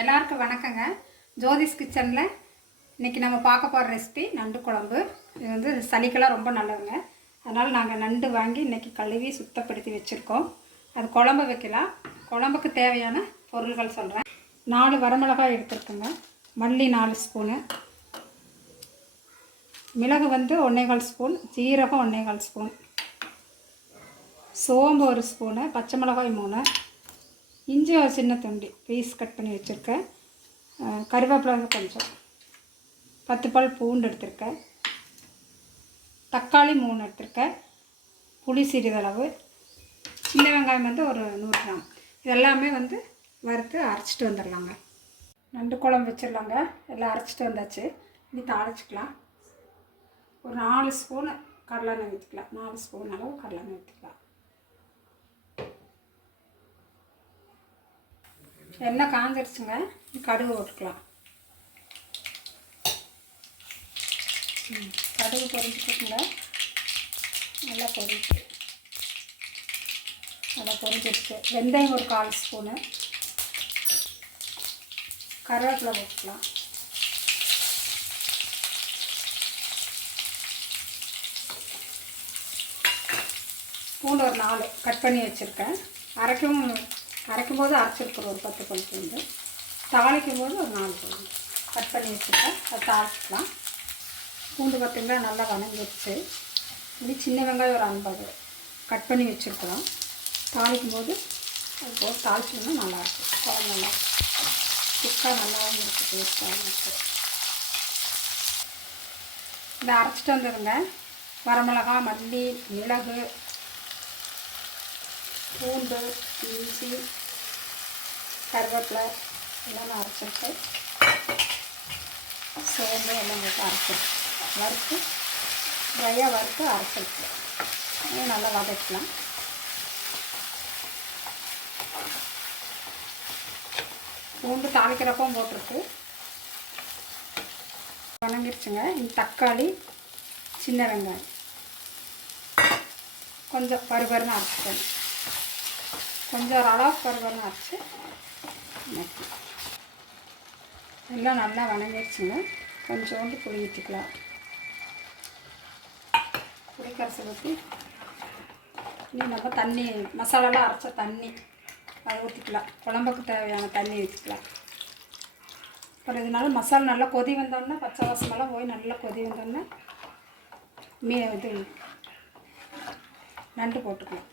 எல்லாருக்கும் வணக்கங்க. ஜோதிஸ் கிச்சனில் இன்றைக்கி நம்ம பார்க்க போகிற ரெசிபி நண்டு குழம்பு. இது வந்து சளிக்கெல்லாம் ரொம்ப நல்லதுங்க. அதனால் நாங்கள் நண்டு வாங்கி இன்றைக்கி கழுவி சுத்தப்படுத்தி வச்சுருக்கோம். அது குழம்பு வைக்கலாம். குழம்புக்கு தேவையான பொருள்கள் சொல்கிறேன். 4 வரமிளகாய் எடுத்துருக்குங்க. மல்லி 4 ஸ்பூனு, மிளகு வந்து 1¼ ஸ்பூன், ஜீரகம் 1¼ ஸ்பூன், சோம்பு 1 ஸ்பூனு, பச்சை மிளகாய் 3, இஞ்சி ஒரு சின்ன துண்டி பீஸ் கட் பண்ணி வச்சுருக்கேன், கருவேப்பிலை கொஞ்சம், 10 பல் பூண்டு எடுத்திருக்கேன், தக்காளி 3 எடுத்திருக்கேன், புளி சிறிதளவு, சின்ன வெங்காயம் வந்து ஒரு 100 கிராம். இதெல்லாமே வந்து வறுத்து அரைச்சிட்டு வந்துடலாங்க. நண்டு குழம்பு வச்சிடலாங்க. எல்லாம் அரைச்சிட்டு வந்தாச்சு. இனி தாளிச்சிக்கலாம். ஒரு 4 ஸ்பூனு கடலெண்ணெய் ஊற்றிக்கலாம். 4 ஸ்பூன் அளவு கடலெண்ணெய் ஊற்றிக்கலாம். எண்ணெய் காஞ்சிடுச்சுங்க. கடுகு போட்டுக்கலாம். கடுகு பொரிஞ்சுட்டுங்க. நல்லா பொரிஞ்சிடுச்சு. வெந்தயம் ஒரு 1/4 ஸ்பூனு, கருவேப்பிலை போட்டுக்கலாம். பூண்டு ஒரு 4 கட் பண்ணி வச்சுருக்கேன். அரைக்கும் போது அரைச்சிருக்கிறோம் ஒரு 10 பல் பூண்டு. தாளிக்கும் போது ஒரு 4 பூண்டு கட் பண்ணி வச்சுருக்கேன். அதை தாளிச்சிக்கலாம். பூண்டு பார்த்திங்கன்னா நல்லா வணங்கிடுச்சு. இப்படி சின்ன வெங்காயம் ஒரு 50 கட் பண்ணி வச்சுருக்கிறோம். தாளிக்கும் போது அது போட்டு தாளிச்சோம்னா நல்லாயிருக்கும். குழம்பு நல்லா திக்காக நல்லாவும் இருக்குது, டேஸ்ட்டாகவும் இருக்குது. இதை அரைச்சிட்டு வந்துடுங்க. வரமிளகா, மல்லி, மிளகு, பூண்டு, இஞ்சி, கருவேப்பிலை எல்லாம் அரைச்சிருக்கு. சோம்பு எல்லாம் போட்டு அரைச்சிருக்கு. வறுத்து ட்ரையாக வறுத்து அரைச்சிருக்கு. நல்லா வதக்கலாம். பூண்டு தாளிக்கிறப்பவும் போட்டிருக்கு. வணங்கிடுச்சுங்க. இந்த தக்காளி, சின்ன வெங்காயம் கொஞ்சம் பருபருன்னு அரைச்சிக்கணும். கொஞ்சம் ஒரு அளவு பருவன்னு அரைச்சி எல்லாம் நல்லா வணங்கிடுச்சுங்க. கொஞ்சோண்டு புளி ஊற்றிக்கலாம். புளிக்கரைசல் ஊற்றி இனி நம்ம தண்ணி, மசாலாலாம் அரைச்ச தண்ணி அதை ஊற்றிக்கலாம். குழம்புக்கு தேவையான தண்ணி ஊற்றிக்கலாம். அப்புறம் இதனால மசாலா நல்லா கொதி வந்தோடனே, பச்சை வாசமெல்லாம் போய் நல்லா கொதி வந்தோடனே இது நண்டு போட்டுக்கலாம்.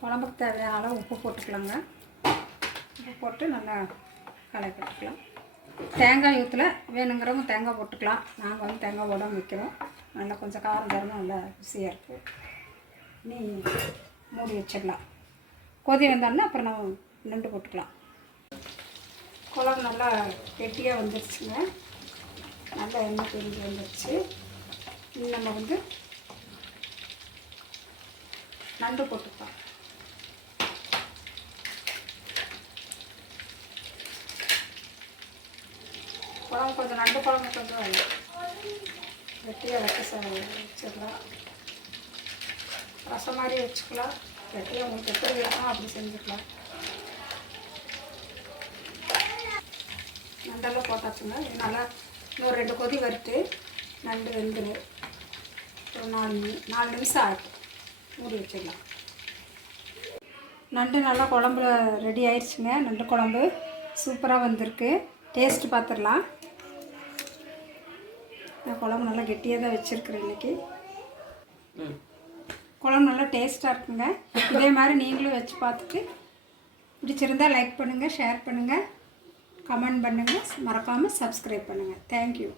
குழம்புக்கு தேவையான அளவு உப்பு போட்டுக்கலாங்க. உப்பு போட்டு நல்லா கலக்கி போட்டுக்கலாம். தேங்காய் ஊற்றல, வேணுங்கிறவங்க தேங்காய் போட்டுக்கலாம். நாங்கள் வந்து தேங்காய் போடாமல் வைக்கிறோம். நல்லா கொஞ்சம் காரம் தரணும், நல்லா ருசியாக இருக்குது. நீ மூடி வச்சிடலாம். கொதி வந்தோடனே அப்புறம் நம்ம நண்டு போட்டுக்கலாம். குழம்பு நல்லா கெட்டியாக வந்துடுச்சுங்க. நல்லா எண்ணெய் பிரிஞ்சு வந்துடுச்சு. நம்ம வந்து நண்டு போட்டுக்கலாம். குழம்பு கொஞ்சம் நண்டு குழம்பு கொஞ்சம் வெட்டியாக வச்சிடலாம். ரசம் மாதிரி வச்சுக்கலாம். வெட்டியாக உங்களுக்கு எப்படி வேணுமோ அப்படி செஞ்சுக்கலாம். நண்டெல்லாம் போட்டாச்சுங்க. இது நல்லா இன்னொரு 2 கொதி வறுத்து நண்டு வெந்துடு. ஒரு 4 நிமிஷம் ஆகிட்டு மூடி வச்சிடலாம். நண்டு நல்லா குழம்புல ரெடி ஆயிடுச்சுங்க. நண்டு குழம்பு சூப்பராக வந்திருக்கு. டேஸ்ட்டு பார்த்துடலாம். நான் குழம்பு நல்லா கெட்டியாக தான் வச்சுருக்கிறேன் இன்றைக்கி. குழம்பு நல்லா டேஸ்ட்டாக இருக்குங்க. இதே மாதிரி நீங்களும் வச்சு பார்த்துட்டு பிடிச்சிருந்தால் லைக் பண்ணுங்கள், ஷேர் பண்ணுங்கள், கமெண்ட் பண்ணுங்கள், மறக்காமல் சப்ஸ்கிரைப் பண்ணுங்கள். தேங்க்யூ.